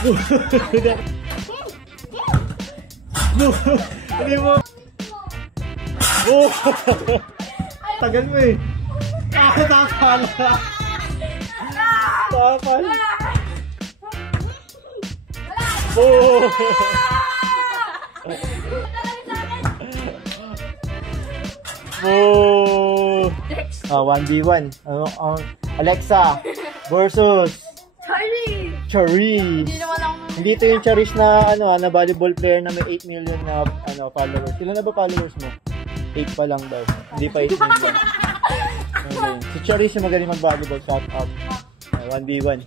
Hindi mo. Oh! Tagal mo eh. Tapal. Tapal. Oh! Oh! 1v1. Alexa versus Charis. Hindi ito yung Charis na na volleyball player na may 8 million na followers. Ilan na ba followers mo? 8 pa lang daw. Hindi pa 8 million. Okay. Si Charis yung magaling mag-volleyball. Shout out. 1v1.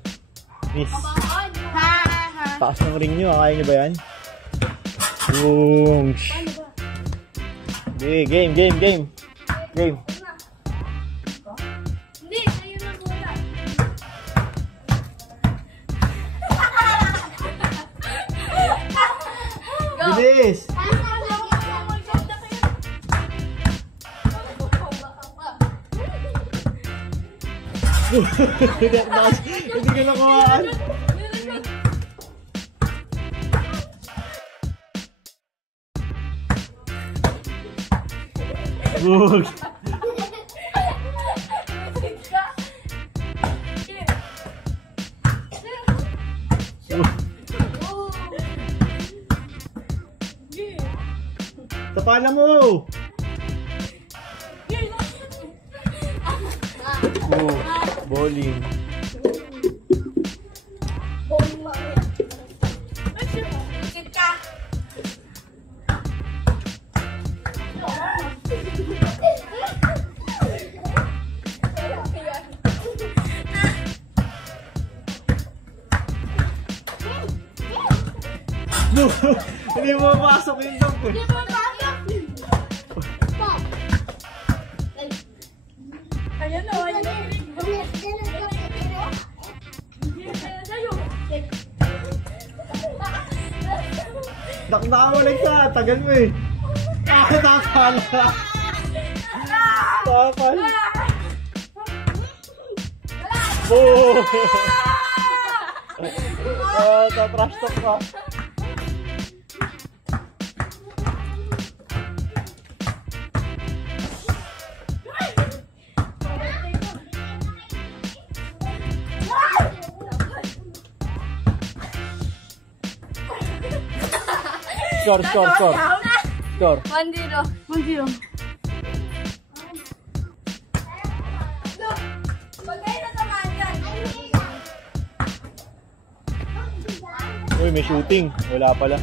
Miss. Taas ng ring nyo. Kaya nyo ba yan? Boom. Okay, game. Game. Bilis! Hindi ka nakuhaan. Bug! Tapala mo! Oh, bowling. Hindi mo mapasok yung dunk eh. Ayan o, Dakda mo lang ka, tagal mo eh. Tapal. Tapal. Oh! Trash talk pa. Score. 1-0. Uy, may shooting. Wala pala.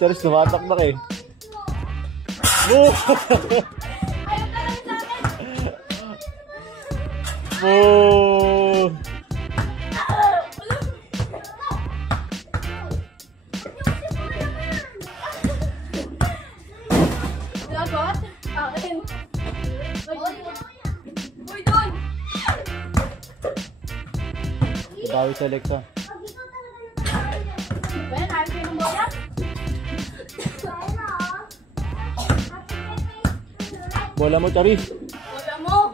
Charis, tumataktak eh. Oh! Oh! Lagot? Uy, doon! Bawi sa Alexa. Ben, ayaw kayo ng bola? Bola mo, Charis. Bola mo!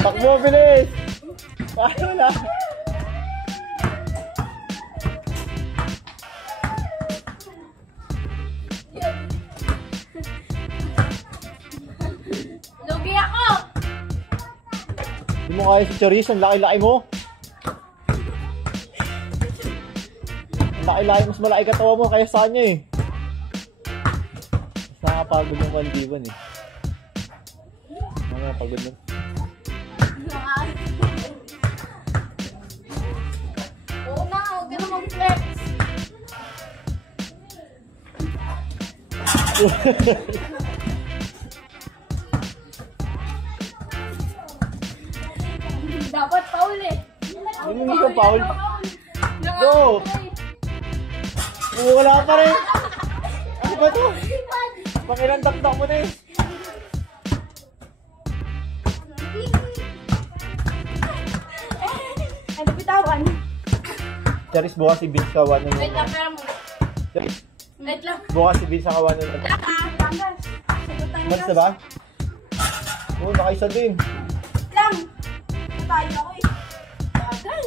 Takbo, bilis! Kaya na! Lugi ako! Hindi mo kaya si Charis, ang laki-laki mo. Ang laki-laki, mas malaki katawa mo kaya sa kanya eh. Mas nakapagod yung 1v1 eh. Mamaya pagod mo. Oo na, huwag ka na mag-flex. Dapat pauli. Hindi ka foul. Go! Wala pa rin. Ano ba to? Pangilan taktak mo na eh. Ano bitawan? Charis, bukas si Vince kawan na Wait lang, yun. pera mo. Charis, Wait lang. bukas si Vince kawan na yun. Langas. Sagutan Mas na ba? Oo, nakaisa din. lang. Tayo ako eh. Bagal.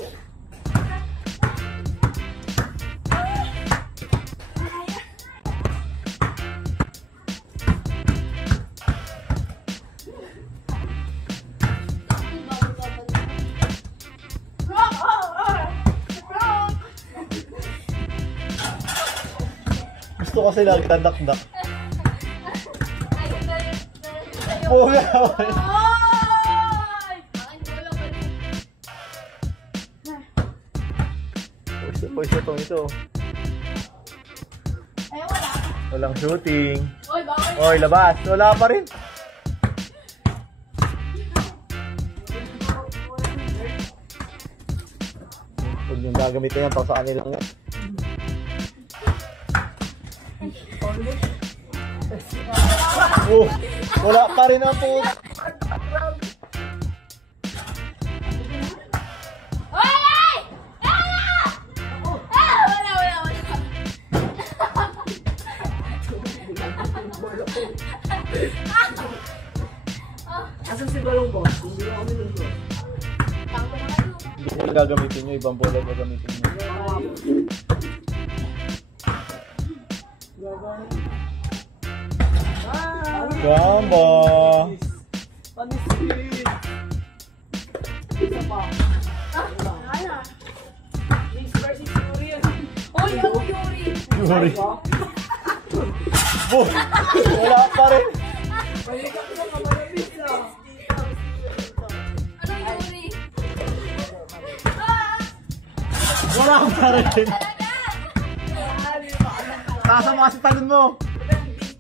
Gusto kasi lagi tandakdak. Bola! Pwede itong ito. Ay, wala. Walang shooting. Oy, bawal. Oy, labas. Wala pa rin. Huwag yung gagamitin yan pang sa kanila nga. Oh, wala pa rin ang puto. Oy, ay! Wala. Asan si Balong Boss? Hindi ako kami nung Tangko na kayo. Hindi ko gagamitin nyo. Ibang bola gagamitin nyo. Gamba! Panisin! Isa pa. Wala. Miss versus Yuri. Oy, ako Yuri. Yuri. Oh, wala pa rin. Balikan ko na malapit na. Ano Yuri? Wala pa rin. Tasa mo kasi talon mo.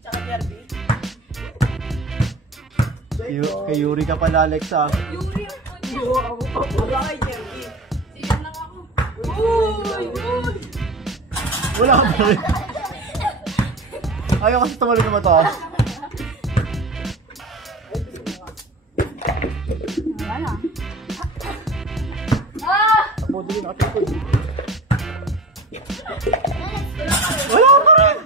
Tsaka Derby. Kay Yuri ka pala, Alexa. Yuri ang punya. Yo, ako wala kay Derby. Sigan lang ako. Uy! Wala pa rin. Ayaw kasi tumalon na mataas. Wala. Ako din nakatikod. Wala pa rin.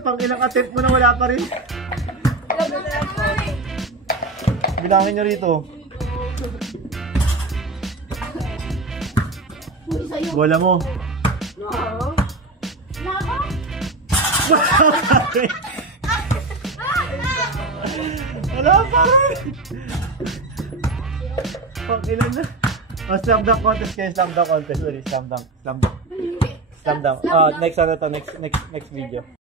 Pang ilang attempt mo na wala pa rin. Bilangin nyo rito. Bola mo. No. Nako. Wala pa rin. Pang ilan na. Slam dunk contest kayo. Slam dunk contest. Sorry, slam dunk. Slam dunk. Slam dunk. Next video.